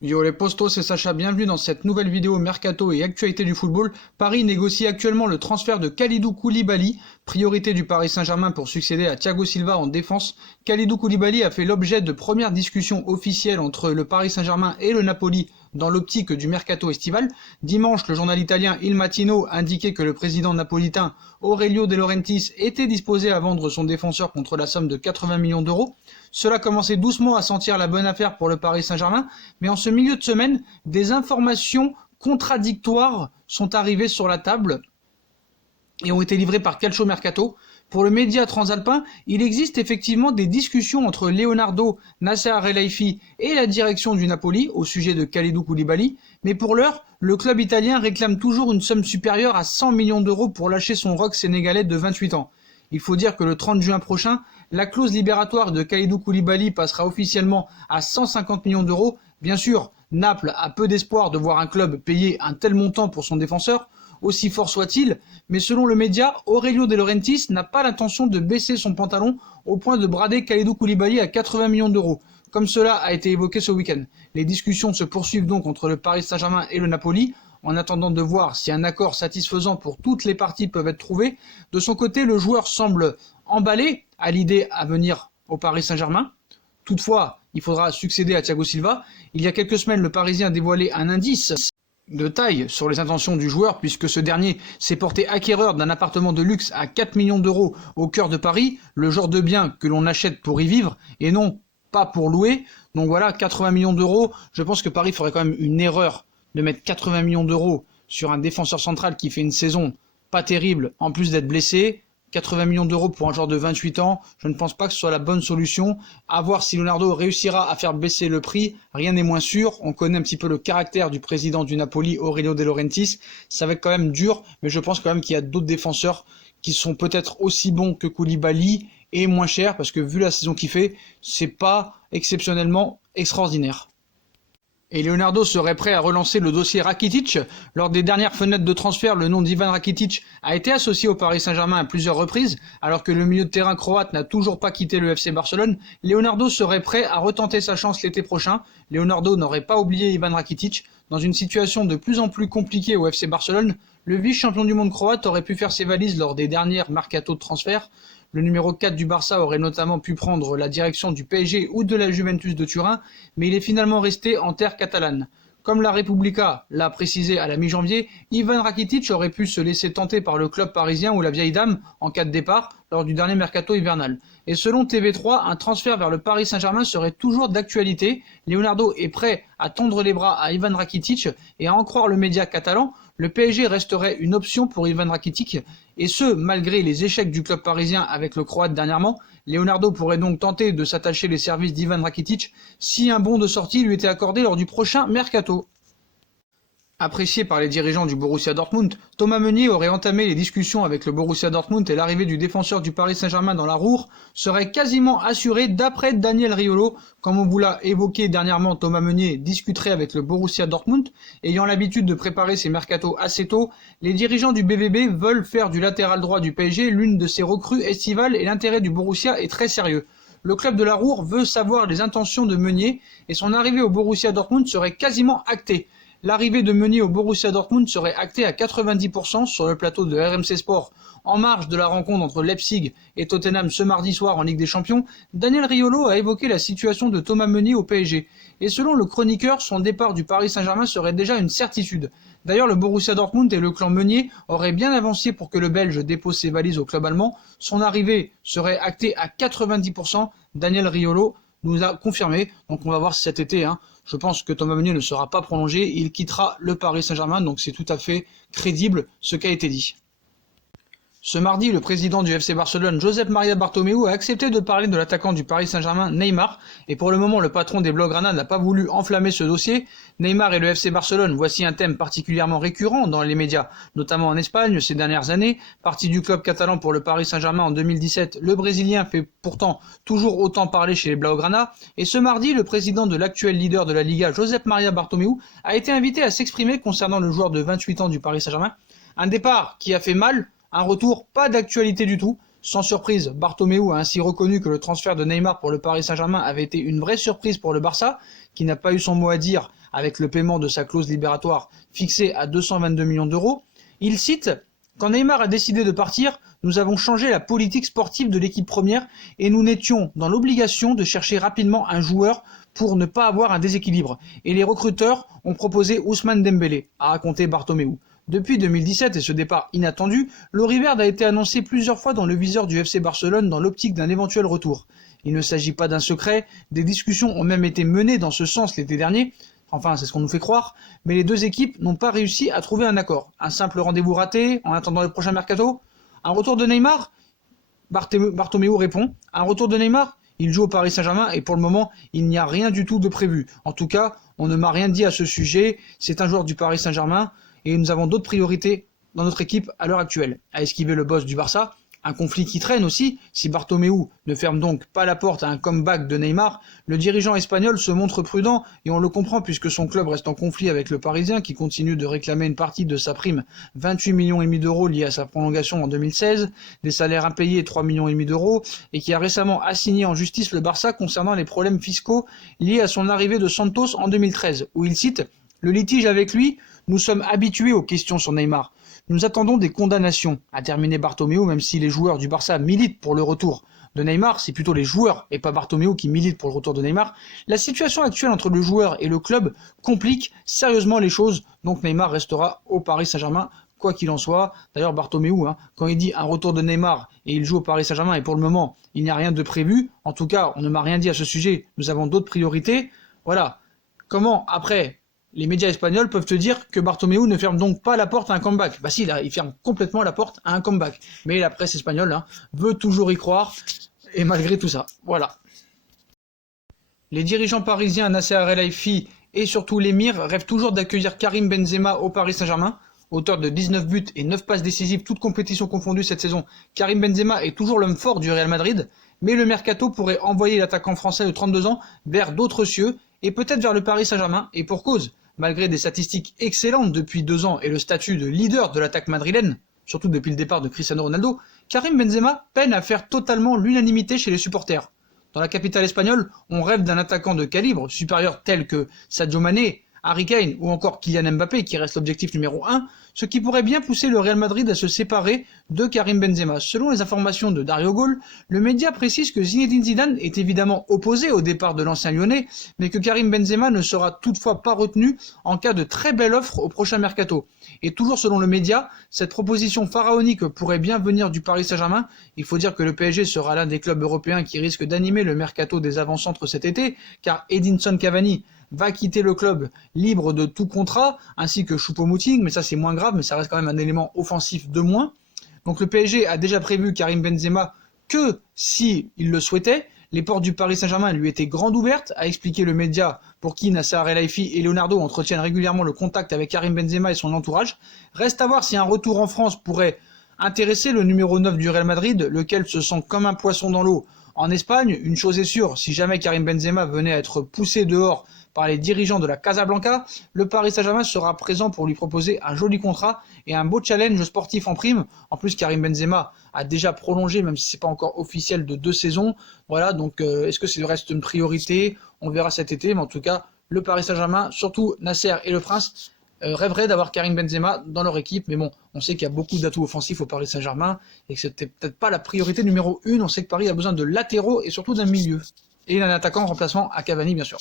Yo les postos, c'est Sacha, bienvenue dans cette nouvelle vidéo Mercato et actualité du football. Paris négocie actuellement le transfert de Kalidou Koulibaly, priorité du Paris Saint-Germain pour succéder à Thiago Silva en défense. Kalidou Koulibaly a fait l'objet de premières discussions officielles entre le Paris Saint-Germain et le Napoli dans l'optique du mercato estival. Dimanche, le journal italien Il Mattino indiquait que le président napolitain Aurelio De Laurentiis était disposé à vendre son défenseur contre la somme de 80 millions d'euros. Cela commençait doucement à sentir la bonne affaire pour le Paris Saint-Germain, mais en ce milieu de semaine, des informations contradictoires sont arrivées sur la table et ont été livrées par Calcio Mercato. Pour le média transalpin, il existe effectivement des discussions entre Leonardo, Nasser El-Khelaifi et la direction du Napoli au sujet de Kalidou Koulibaly, mais pour l'heure, le club italien réclame toujours une somme supérieure à 100 millions d'euros pour lâcher son rock sénégalais de 28 ans. Il faut dire que le 30 juin prochain, la clause libératoire de Kalidou Koulibaly passera officiellement à 150 millions d'euros. Bien sûr, Naples a peu d'espoir de voir un club payer un tel montant pour son défenseur, aussi fort soit-il, mais selon le média, Aurelio De Laurentiis n'a pas l'intention de baisser son pantalon au point de brader Kalidou Koulibaly à 80 millions d'euros, comme cela a été évoqué ce week-end. Les discussions se poursuivent donc entre le Paris Saint-Germain et le Napoli, en attendant de voir si un accord satisfaisant pour toutes les parties peut être trouvé. De son côté, le joueur semble emballé à l'idée à venir au Paris Saint-Germain. Toutefois, il faudra succéder à Thiago Silva. Il y a quelques semaines, le Parisien a dévoilé un indice de taille sur les intentions du joueur, puisque ce dernier s'est porté acquéreur d'un appartement de luxe à 4 millions d'euros au cœur de Paris, le genre de bien que l'on achète pour y vivre et non pas pour louer. Donc voilà, 80 millions d'euros, je pense que Paris ferait quand même une erreur de mettre 80 millions d'euros sur un défenseur central qui fait une saison pas terrible, en plus d'être blessé. 80 millions d'euros pour un joueur de 28 ans, je ne pense pas que ce soit la bonne solution. À voir si Leonardo réussira à faire baisser le prix, rien n'est moins sûr. On connaît un petit peu le caractère du président du Napoli, Aurelio De Laurentiis. Ça va être quand même dur, mais je pense quand même qu'il y a d'autres défenseurs qui sont peut-être aussi bons que Koulibaly et moins chers, parce que vu la saison qu'il fait, c'est pas exceptionnellement extraordinaire. Et Leonardo serait prêt à relancer le dossier Rakitic. Lors des dernières fenêtres de transfert, le nom d'Ivan Rakitic a été associé au Paris Saint-Germain à plusieurs reprises, alors que le milieu de terrain croate n'a toujours pas quitté le FC Barcelone. Leonardo serait prêt à retenter sa chance l'été prochain. Leonardo n'aurait pas oublié Ivan Rakitic. Dans une situation de plus en plus compliquée au FC Barcelone, le vice-champion du monde croate aurait pu faire ses valises lors des dernières mercato de transfert. Le numéro 4 du Barça aurait notamment pu prendre la direction du PSG ou de la Juventus de Turin, mais il est finalement resté en terre catalane. Comme la Repubblica l'a précisé à la mi-janvier, Ivan Rakitic aurait pu se laisser tenter par le club parisien ou la vieille dame en cas de départ lors du dernier mercato hivernal. Et selon TV3, un transfert vers le Paris Saint-Germain serait toujours d'actualité. Leonardo est prêt à tendre les bras à Ivan Rakitic et à en croire le média catalan, le PSG resterait une option pour Ivan Rakitic, et ce, malgré les échecs du club parisien avec le Croate dernièrement. Leonardo pourrait donc tenter de s'attacher les services d'Ivan Rakitic si un bon de sortie lui était accordé lors du prochain mercato. Apprécié par les dirigeants du Borussia Dortmund, Thomas Meunier aurait entamé les discussions avec le Borussia Dortmund et l'arrivée du défenseur du Paris Saint-Germain dans la Ruhr serait quasiment assurée d'après Daniel Riolo. Comme on vous l'a évoqué dernièrement, Thomas Meunier discuterait avec le Borussia Dortmund. Ayant l'habitude de préparer ses mercatos assez tôt, les dirigeants du BVB veulent faire du latéral droit du PSG l'une de ses recrues estivales et l'intérêt du Borussia est très sérieux. Le club de la Ruhr veut savoir les intentions de Meunier et son arrivée au Borussia Dortmund serait quasiment actée. L'arrivée de Meunier au Borussia Dortmund serait actée à 90% sur le plateau de RMC Sport. En marge de la rencontre entre Leipzig et Tottenham ce mardi soir en Ligue des Champions, Daniel Riolo a évoqué la situation de Thomas Meunier au PSG. Et selon le chroniqueur, son départ du Paris Saint-Germain serait déjà une certitude. D'ailleurs, le Borussia Dortmund et le clan Meunier auraient bien avancé pour que le Belge dépose ses valises au club allemand. Son arrivée serait actée à 90%. Daniel Riolo nous a confirmé, donc on va voir si cet été, je pense que Thomas Meunier ne sera pas prolongé, il quittera le Paris Saint-Germain, donc c'est tout à fait crédible ce qui a été dit. Ce mardi, le président du FC Barcelone, Josep Maria Bartomeu, a accepté de parler de l'attaquant du Paris Saint-Germain, Neymar, et pour le moment, le patron des Blaugrana n'a pas voulu enflammer ce dossier. Neymar et le FC Barcelone, voici un thème particulièrement récurrent dans les médias, notamment en Espagne ces dernières années. Parti du club catalan pour le Paris Saint-Germain en 2017, le Brésilien fait pourtant toujours autant parler chez les Blaugrana, et ce mardi, le président de l'actuel leader de la Liga, Josep Maria Bartomeu, a été invité à s'exprimer concernant le joueur de 28 ans du Paris Saint-Germain. Un départ qui a fait mal, un retour pas d'actualité du tout. Sans surprise, Bartomeu a ainsi reconnu que le transfert de Neymar pour le Paris Saint-Germain avait été une vraie surprise pour le Barça, qui n'a pas eu son mot à dire avec le paiement de sa clause libératoire fixée à 222 millions d'euros. Il cite « Quand Neymar a décidé de partir, nous avons changé la politique sportive de l'équipe première et nous n'étions dans l'obligation de chercher rapidement un joueur pour ne pas avoir un déséquilibre. Et les recruteurs ont proposé Ousmane Dembélé, a raconté Bartomeu. Depuis 2017 et ce départ inattendu, Loris Verde a été annoncé plusieurs fois dans le viseur du FC Barcelone dans l'optique d'un éventuel retour. Il ne s'agit pas d'un secret, des discussions ont même été menées dans ce sens l'été dernier, enfin c'est ce qu'on nous fait croire, mais les deux équipes n'ont pas réussi à trouver un accord. Un simple rendez-vous raté en attendant le prochain mercato? Un retour de Neymar? Bartomeu répond, un retour de Neymar? Il joue au Paris Saint-Germain et pour le moment, il n'y a rien du tout de prévu. En tout cas, on ne m'a rien dit à ce sujet, c'est un joueur du Paris Saint-Germain et nous avons d'autres priorités dans notre équipe à l'heure actuelle. À esquiver le boss du Barça, un conflit qui traîne aussi, si Bartomeu ne ferme donc pas la porte à un comeback de Neymar, le dirigeant espagnol se montre prudent et on le comprend puisque son club reste en conflit avec le Parisien qui continue de réclamer une partie de sa prime, 28,5 millions d'euros liée à sa prolongation en 2016, des salaires impayés 3,5 millions d'euros et qui a récemment assigné en justice le Barça concernant les problèmes fiscaux liés à son arrivée de Santos en 2013, où il cite « Le litige avec lui, nous sommes habitués aux questions sur Neymar. Nous attendons des condamnations, a terminé Bartomeu, même si les joueurs du Barça militent pour le retour de Neymar, c'est plutôt les joueurs et pas Bartomeu qui militent pour le retour de Neymar. La situation actuelle entre le joueur et le club complique sérieusement les choses, donc Neymar restera au Paris Saint-Germain, quoi qu'il en soit. D'ailleurs Bartomeu, quand il dit un retour de Neymar et il joue au Paris Saint-Germain et pour le moment il n'y a rien de prévu, en tout cas on ne m'a rien dit à ce sujet, nous avons d'autres priorités, voilà. Comment après les médias espagnols peuvent te dire que Bartomeu ne ferme donc pas la porte à un comeback. Bah si, là, il ferme complètement la porte à un comeback. Mais la presse espagnole veut toujours y croire, et malgré tout ça, voilà. Les dirigeants parisiens Nasser El-Khelaifi et surtout l'émir rêvent toujours d'accueillir Karim Benzema au Paris Saint-Germain. Auteur de 19 buts et 9 passes décisives, toutes compétitions confondues cette saison, Karim Benzema est toujours l'homme fort du Real Madrid, mais le mercato pourrait envoyer l'attaquant français de 32 ans vers d'autres cieux, et peut-être vers le Paris Saint-Germain, et pour cause. Malgré des statistiques excellentes depuis 2 ans et le statut de leader de l'attaque madrilène, surtout depuis le départ de Cristiano Ronaldo, Karim Benzema peine à faire totalement l'unanimité chez les supporters. Dans la capitale espagnole, on rêve d'un attaquant de calibre supérieur tel que Sadio Mané, Harry Kane ou encore Kylian Mbappé qui reste l'objectif numéro 1, ce qui pourrait bien pousser le Real Madrid à se séparer de Karim Benzema. Selon les informations de Dario Gol, le média précise que Zinedine Zidane est évidemment opposé au départ de l'ancien Lyonnais, mais que Karim Benzema ne sera toutefois pas retenu en cas de très belle offre au prochain mercato. Et toujours selon le média, cette proposition pharaonique pourrait bien venir du Paris Saint-Germain. Il faut dire que le PSG sera l'un des clubs européens qui risque d'animer le mercato des avant-centres cet été, car Edinson Cavani va quitter le club libre de tout contrat, ainsi que Choupo-Moting, mais ça c'est moins grave, mais ça reste quand même un élément offensif de moins. Donc le PSG a déjà prévu Karim Benzema que si il le souhaitait. Les portes du Paris Saint-Germain lui étaient grandes ouvertes, a expliqué le média pour qui Nasser El-Khelaifi et Leonardo entretiennent régulièrement le contact avec Karim Benzema et son entourage. Reste à voir si un retour en France pourrait intéresser le numéro 9 du Real Madrid, lequel se sent comme un poisson dans l'eau. En Espagne, une chose est sûre, si jamais Karim Benzema venait à être poussé dehors par les dirigeants de la Casablanca, le Paris Saint-Germain sera présent pour lui proposer un joli contrat et un beau challenge sportif en prime. En plus, Karim Benzema a déjà prolongé, même si c'est pas encore officiel, de 2 saisons. Voilà, donc est-ce que c'est reste une priorité? On verra cet été, mais en tout cas, le Paris Saint-Germain, surtout Nasser et le Prince, rêveraient d'avoir Karim Benzema dans leur équipe, mais bon, on sait qu'il y a beaucoup d'atouts offensifs au Paris Saint-Germain et que c'était peut-être pas la priorité numéro 1. On sait que Paris a besoin de latéraux et surtout d'un milieu. Et d'un attaquant en remplacement à Cavani, bien sûr.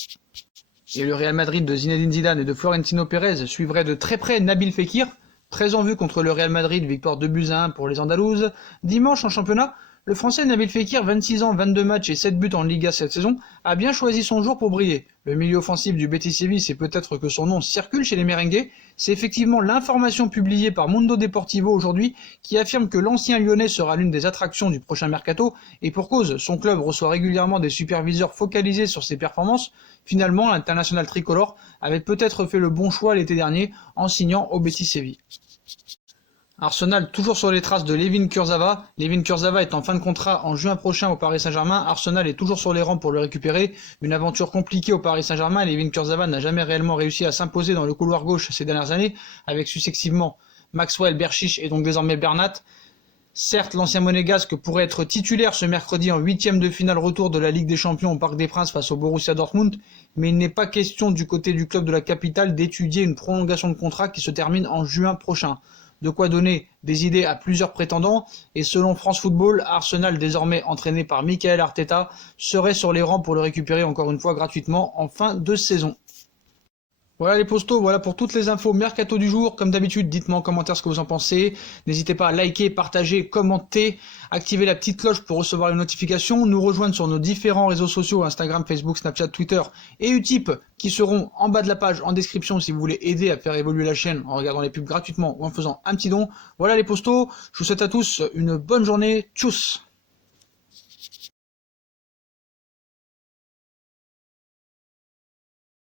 Et le Real Madrid de Zinedine Zidane et de Florentino Pérez suivrait de très près Nabil Fekir, très en vue contre le Real Madrid, victoire 2-1 pour les Andalouses. Dimanche en championnat, le Français Nabil Fekir, 26 ans, 22 matchs et 7 buts en Liga cette saison, a bien choisi son jour pour briller. Le milieu offensif du Betis Séville, c'est peut-être que son nom circule chez les merengues. C'est effectivement l'information publiée par Mundo Deportivo aujourd'hui qui affirme que l'ancien Lyonnais sera l'une des attractions du prochain mercato, et pour cause, son club reçoit régulièrement des superviseurs focalisés sur ses performances. Finalement, l'international tricolore avait peut-être fait le bon choix l'été dernier en signant au Betis Séville. Arsenal toujours sur les traces de Layvin Kurzawa. Layvin Kurzawa est en fin de contrat en juin prochain au Paris Saint-Germain. Arsenal est toujours sur les rangs pour le récupérer. Une aventure compliquée au Paris Saint-Germain. Layvin Kurzawa n'a jamais réellement réussi à s'imposer dans le couloir gauche ces dernières années, avec successivement Maxwell, Berchiche et donc désormais Bernat. Certes, l'ancien monégasque pourrait être titulaire ce mercredi en 8e de finale retour de la Ligue des Champions au Parc des Princes face au Borussia Dortmund, mais il n'est pas question du côté du club de la capitale d'étudier une prolongation de contrat qui se termine en juin prochain. De quoi donner des idées à plusieurs prétendants, et selon France Football, Arsenal, désormais entraîné par Mikel Arteta, serait sur les rangs pour le récupérer encore une fois gratuitement en fin de saison. Voilà les postos, voilà pour toutes les infos mercato du jour. Comme d'habitude, dites-moi en commentaire ce que vous en pensez. N'hésitez pas à liker, partager, commenter, activer la petite cloche pour recevoir les notifications, nous rejoindre sur nos différents réseaux sociaux, Instagram, Facebook, Snapchat, Twitter et Utip, qui seront en bas de la page en description si vous voulez aider à faire évoluer la chaîne en regardant les pubs gratuitement ou en faisant un petit don. Voilà les postos, je vous souhaite à tous une bonne journée, tchuss!